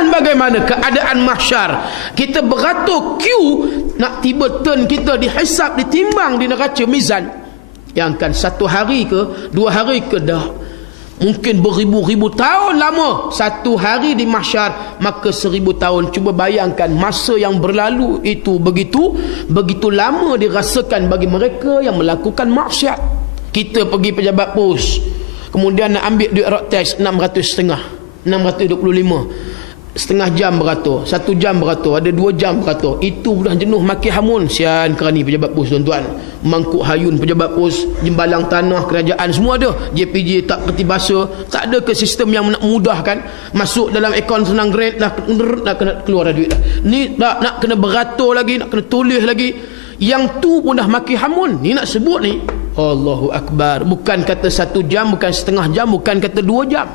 Mizan bagaimana keadaan mahsyar? Kita beratur queue nak tiba turn kita dihisap, ditimbang di neraca mizan. Yang kan 1 hari ke 2 hari ke dah mungkin beribu-ribu tahun lama 1 hari di mahsyar, maka 1000 tahun. Cuba bayangkan masa yang berlalu itu begitu lama dirasakan bagi mereka yang melakukan maksiat. Kita pergi pejabat pos, kemudian nak ambil duit road tax 625, setengah jam beratur, 1 jam beratur, ada 2 jam beratur. Itu dah jenuh maki hamun. Sian kerani pejabat pos tuan-tuan, mangkuk hayun pejabat pos, jembalang tanah kerajaan semua ada. JPJ tak kerti bahasa, tak ada ke sistem yang nak mudahkan. Masuk dalam akaun senang grade dah kena keluar dah duit dah. Ni dah nak kena beratur lagi, nak kena tulis lagi. Yang tu pun dah maki hamun. Ni nak sebut ni, Allahu Akbar, bukan kata 1 jam, bukan setengah jam, bukan kata 2 jam.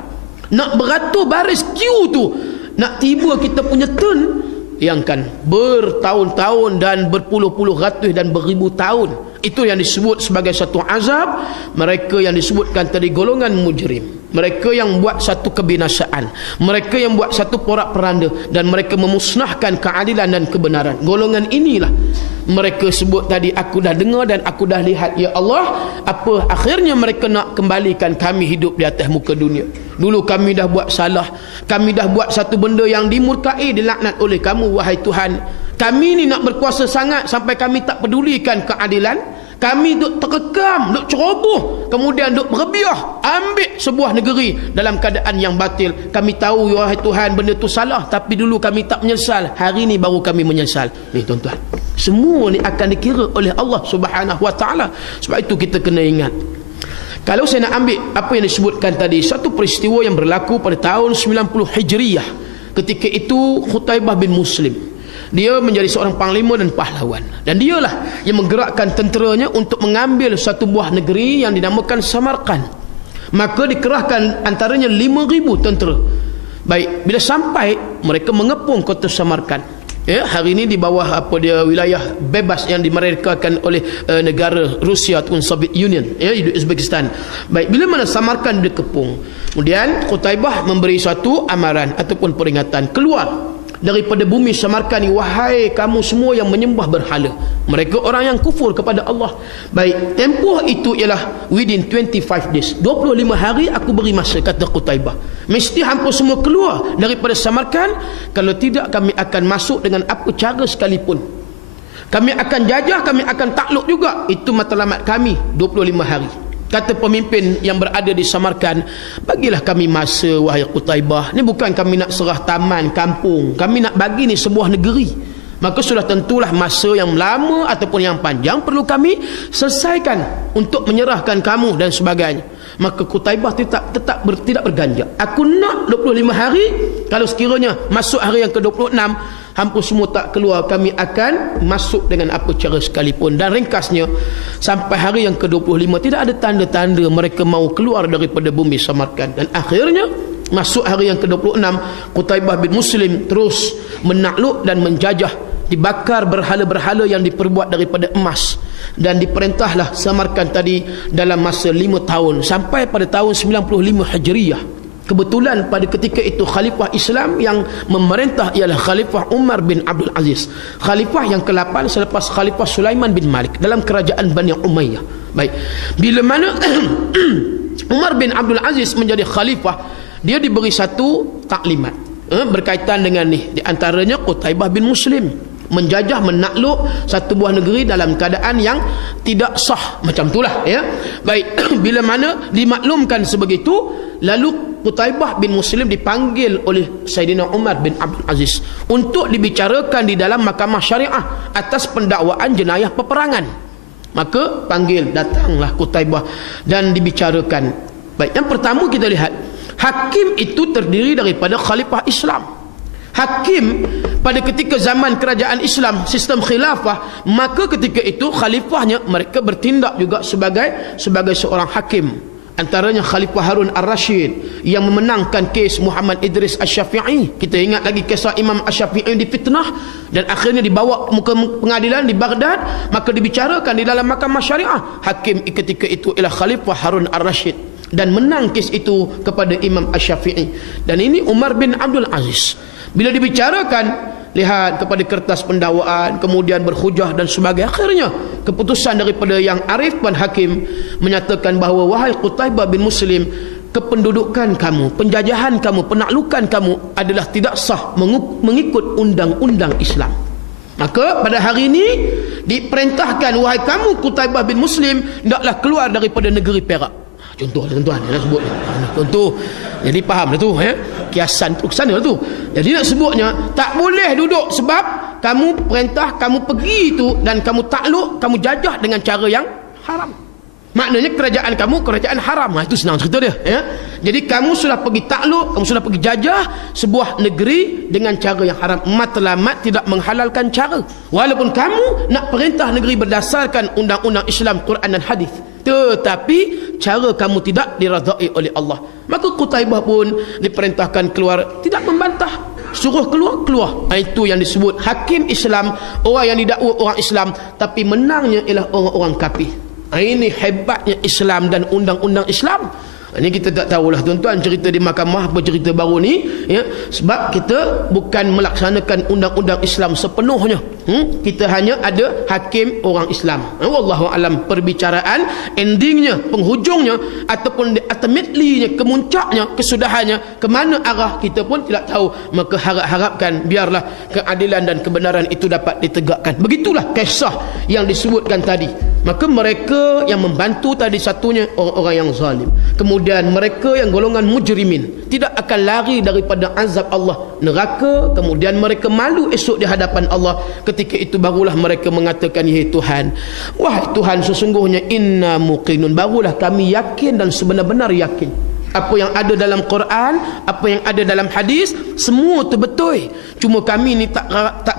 Nak beratur baris queue tu, nak tiba kita punya turn, yang kan bertahun-tahun dan berpuluh-puluh ratus dan beribu tahun. Itu yang disebut sebagai satu azab. Mereka yang disebutkan tadi golongan mujrim, mereka yang buat satu kebinasaan, mereka yang buat satu porak-peranda, dan mereka memusnahkan keadilan dan kebenaran. Golongan inilah mereka sebut tadi, aku dah dengar dan aku dah lihat, ya Allah, apa akhirnya mereka nak kembalikan kami hidup di atas muka dunia. Dulu kami dah buat salah, kami dah buat satu benda yang dimurkai, dilaknat oleh kamu, wahai Tuhan. Kami ni nak berkuasa sangat sampai kami tak pedulikan keadilan. Kami duk terkekam, duk ceroboh, kemudian duk berbiah, ambil sebuah negeri dalam keadaan yang batil. Kami tahu, wahai Tuhan, benda tu salah, tapi dulu kami tak menyesal. Hari ni baru kami menyesal. Ni tuan-tuan, semua ni akan dikira oleh Allah Subhanahu Wa Taala. Sebab itu kita kena ingat, kalau saya nak ambil apa yang disebutkan tadi, satu peristiwa yang berlaku pada tahun 90 Hijriyah. Ketika itu Qutaibah bin Muslim, dia menjadi seorang panglima dan pahlawan, dan dialah yang menggerakkan tenteranya untuk mengambil satu buah negeri yang dinamakan Samarkand. Maka dikerahkan antaranya 5,000 tentera. Baik, bila sampai mereka mengepung kota Samarkand, ya, hari ini di bawah wilayah bebas yang dimerdekakan oleh negara Rusia ataupun Soviet Union, ya, di Uzbekistan. Baik, bila mana Samarkand dikepung, kemudian Qutaibah memberi suatu amaran ataupun peringatan, keluar daripada bumi Samarkand ni, wahai kamu semua yang menyembah berhala. Mereka orang yang kufur kepada Allah. Baik, tempoh itu ialah within 25 days, 25 hari aku beri masa, kata Qutaibah. Mesti hampa semua keluar daripada Samarkand. Kalau tidak, kami akan masuk dengan apa cara sekalipun. Kami akan jajah, kami akan takluk juga. Itu matlamat kami 25 hari. Kata pemimpin yang berada di Samarkand, bagilah kami masa, wahai Qutaibah. Ni bukan kami nak serah taman kampung, kami nak bagi ni sebuah negeri. Maka sudah tentulah masa yang lama ataupun yang panjang perlu kami selesaikan untuk menyerahkan kamu dan sebagainya. Maka Qutaibah tidak berganjak. Aku nak 25 hari. Kalau sekiranya masuk hari yang ke-26 hampa semua tak keluar, kami akan masuk dengan apa cara sekalipun. Dan ringkasnya, sampai hari yang ke-25 tidak ada tanda-tanda mereka mau keluar daripada bumi Samarkand. Dan akhirnya masuk hari yang ke-26, Qutaibah bin Muslim terus menakluk dan menjajah. Dibakar berhala-berhala yang diperbuat daripada emas, dan diperintahlah Samarkand tadi dalam masa 5 tahun sampai pada tahun 95 Hijriyah. Kebetulan pada ketika itu khalifah Islam yang memerintah ialah Khalifah Umar bin Abdul Aziz, khalifah yang ke-8 selepas Khalifah Sulaiman bin Malik dalam kerajaan Bani Umayyah. Baik, bila mana Umar bin Abdul Aziz menjadi khalifah, dia diberi satu taklimat berkaitan dengan ni, di antaranya Qutaibah bin Muslim menjajah, menakluk satu buah negeri dalam keadaan yang tidak sah, macam itulah, ya. Baik, bila mana dimaklumkan sebegitu, lalu Qutaibah bin Muslim dipanggil oleh Sayyidina Umar bin Abdul Aziz untuk dibicarakan di dalam mahkamah syariah atas pendakwaan jenayah peperangan. Maka panggil, datanglah Qutaibah dan dibicarakan. Baik, yang pertama kita lihat, hakim itu terdiri daripada khalifah Islam. Hakim pada ketika zaman kerajaan Islam, sistem khilafah, maka ketika itu khalifahnya mereka bertindak juga sebagai seorang hakim. Antaranya Khalifah Harun Ar-Rashid yang memenangkan kes Muhammad Idris Asy-Syafi'i. Kita ingat lagi kisah Imam Asy-Syafi'i difitnah dan akhirnya dibawa ke muka pengadilan di Baghdad, maka dibicarakan di dalam mahkamah syariah. Hakim ketika itu ialah Khalifah Harun Ar-Rashid dan menang kes itu kepada Imam Asy-Syafi'i. Dan ini Umar bin Abdul Aziz Bila dibicarakan, lihat kepada kertas pendakwaan, kemudian berhujah dan sebagainya, akhirnya keputusan daripada yang arif dan hakim menyatakan bahawa wahai Qutaibah bin Muslim, kependudukan kamu, penjajahan kamu, penaklukan kamu adalah tidak sah mengikut undang-undang Islam. Maka pada hari ini diperintahkan, wahai kamu Qutaibah bin Muslim, hendaklah keluar daripada negeri Perak. Contoh tuan-tuan, nak sebut contoh. Jadi faham dah tu, kiasan tu ke sana tu. Jadi nak sebutnya tak boleh duduk, sebab kamu perintah, kamu pergi tu dan kamu takluk, kamu jajah dengan cara yang haram. Maknanya kerajaan kamu kerajaan haram. Itu senang cerita dia, Jadi kamu sudah pergi takluk, kamu sudah pergi jajah sebuah negeri dengan cara yang haram. Matlamat tidak menghalalkan cara. Walaupun kamu nak perintah negeri berdasarkan undang-undang Islam, Quran dan hadis, tetapi cara kamu tidak diradai oleh Allah. Maka Qutaibah pun diperintahkan keluar, tidak membantah, suruh keluar. Itu yang disebut hakim Islam, orang yang didakwa orang Islam tapi menangnya ialah orang-orang kafir. Ini hebatnya Islam dan undang-undang Islam. Ini kita tak tahulah tuan-tuan cerita di mahkamah apa cerita baru ni, sebab kita bukan melaksanakan undang-undang Islam sepenuhnya. Kita hanya ada hakim orang Islam. Wallahu alam, perbicaraan endingnya, penghujungnya ataupun ultimately-nya, kemuncaknya, kesudahannya ke mana arah kita pun tidak tahu. Maka harap-harapkan biarlah keadilan dan kebenaran itu dapat ditegakkan. Begitulah kisah yang disebutkan tadi. Maka mereka yang membantu tadi satunya orang-orang yang zalim. Kemudian mereka yang golongan mujrimin tidak akan lari daripada azab Allah, neraka. Kemudian mereka malu esok di hadapan Allah. Ketika itu barulah mereka mengatakan, ya Tuhan, wahai Tuhan, sesungguhnya inna muqinun, barulah kami yakin dan sebenar-benar yakin. Apa yang ada dalam Quran, apa yang ada dalam hadis, semua itu betul. Cuma kami ni tak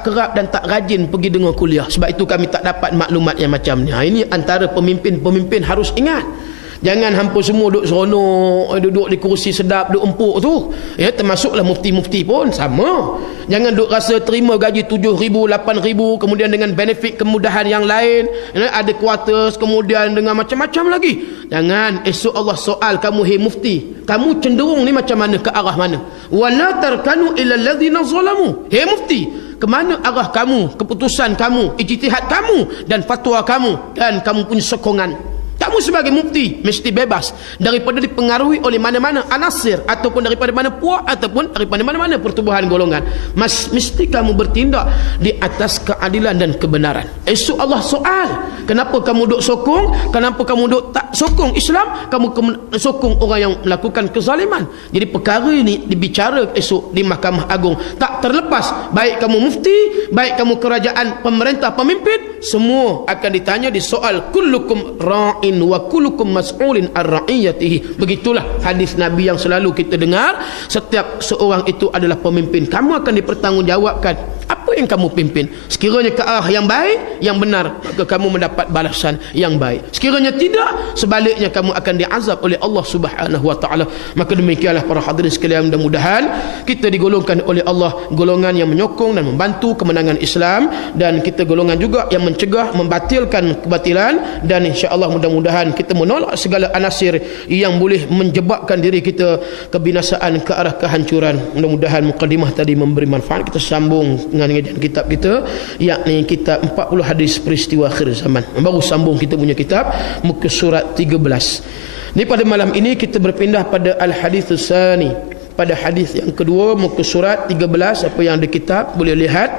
kerap dan tak rajin pergi dengar kuliah. Sebab itu kami tak dapat maklumat yang macam ni. Ini antara pemimpin-pemimpin harus ingat. Jangan hampa semua duduk seronok, duduk di kursi sedap, duduk empuk tu. Termasuklah mufti-mufti pun sama. Jangan duduk rasa terima gaji 7,000, 8,000, kemudian dengan benefit kemudahan yang lain, ada quarters, kemudian dengan macam-macam lagi. Jangan esok Allah soal kamu, hei mufti, kamu cenderung ni macam mana, ke arah mana? Wala tarkanu ila alladhina zalamu. Hei mufti, ke mana arah kamu, keputusan kamu, ijtihad kamu dan fatwa kamu dan kamu punya sokongan? Kamu sebagai mufti mesti bebas daripada dipengaruhi oleh mana-mana anasir, ataupun daripada mana puak, ataupun daripada mana-mana pertubuhan golongan. Mesti kamu bertindak di atas keadilan dan kebenaran. Esok Allah soal, kenapa kamu duk sokong, kenapa kamu duk tak sokong Islam, kamu sokong orang yang melakukan kezaliman. Jadi perkara ini dibicara esok di Mahkamah Agung. Tak terlepas, baik kamu mufti, baik kamu kerajaan, pemerintah, pemimpin, semua akan ditanya di soal kullukum ra'in wa kullukum mas'ulin ar-ra'iyatihi. Begitulah hadis Nabi yang selalu kita dengar. Setiap seorang itu adalah pemimpin. Kamu akan dipertanggungjawabkan apa yang kamu pimpin. Sekiranya ke arah yang baik, yang benar, maka kamu mendapat balasan yang baik. Sekiranya tidak, sebaliknya kamu akan diazab oleh Allah Subhanahu wa taala. Maka demikianlah para hadirin sekalian, mudah-mudahan kita digolongkan oleh Allah golongan yang menyokong dan membantu kemenangan Islam, dan kita golongan juga yang mencegah, membatilkan kebatilan, dan insya-Allah mudah-mudahan kita menolak segala anasir yang boleh menjebakkan diri kita kebinasaan, ke arah kehancuran. Mudah-mudahan mukadimah tadi memberi manfaat. Kita sambung dengan kitab kita, yakni kitab 40 hadis peristiwa akhir zaman. Baru sambung kita punya kitab muka surat 13. Ni pada malam ini kita berpindah pada al-hadis tsani, pada hadis yang kedua muka surat 13. Apa yang ada kitab boleh lihat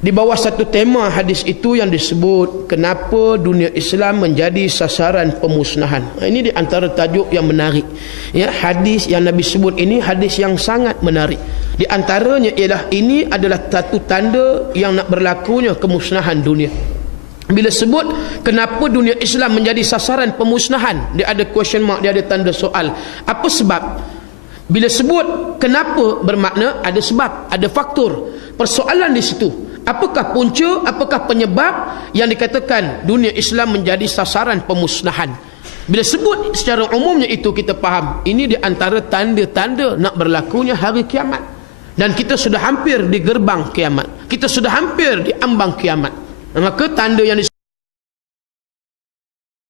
di bawah satu tema hadis itu yang disebut kenapa dunia Islam menjadi sasaran pemusnahan. Ini di antara tajuk yang menarik. Hadis yang Nabi sebut ini hadis yang sangat menarik. Di antaranya ialah ini adalah satu tanda yang nak berlakunya kemusnahan dunia. Bila sebut kenapa dunia Islam menjadi sasaran pemusnahan, dia ada question mark, dia ada tanda soal. Apa sebab? Bila sebut kenapa, bermakna ada sebab, ada faktor. Persoalan di situ, apakah punca, apakah penyebab yang dikatakan dunia Islam menjadi sasaran pemusnahan? Bila sebut secara umumnya itu, kita faham ini di antara tanda-tanda nak berlakunya hari kiamat. Dan kita sudah hampir di gerbang kiamat, kita sudah hampir di ambang kiamat. Maka tanda yang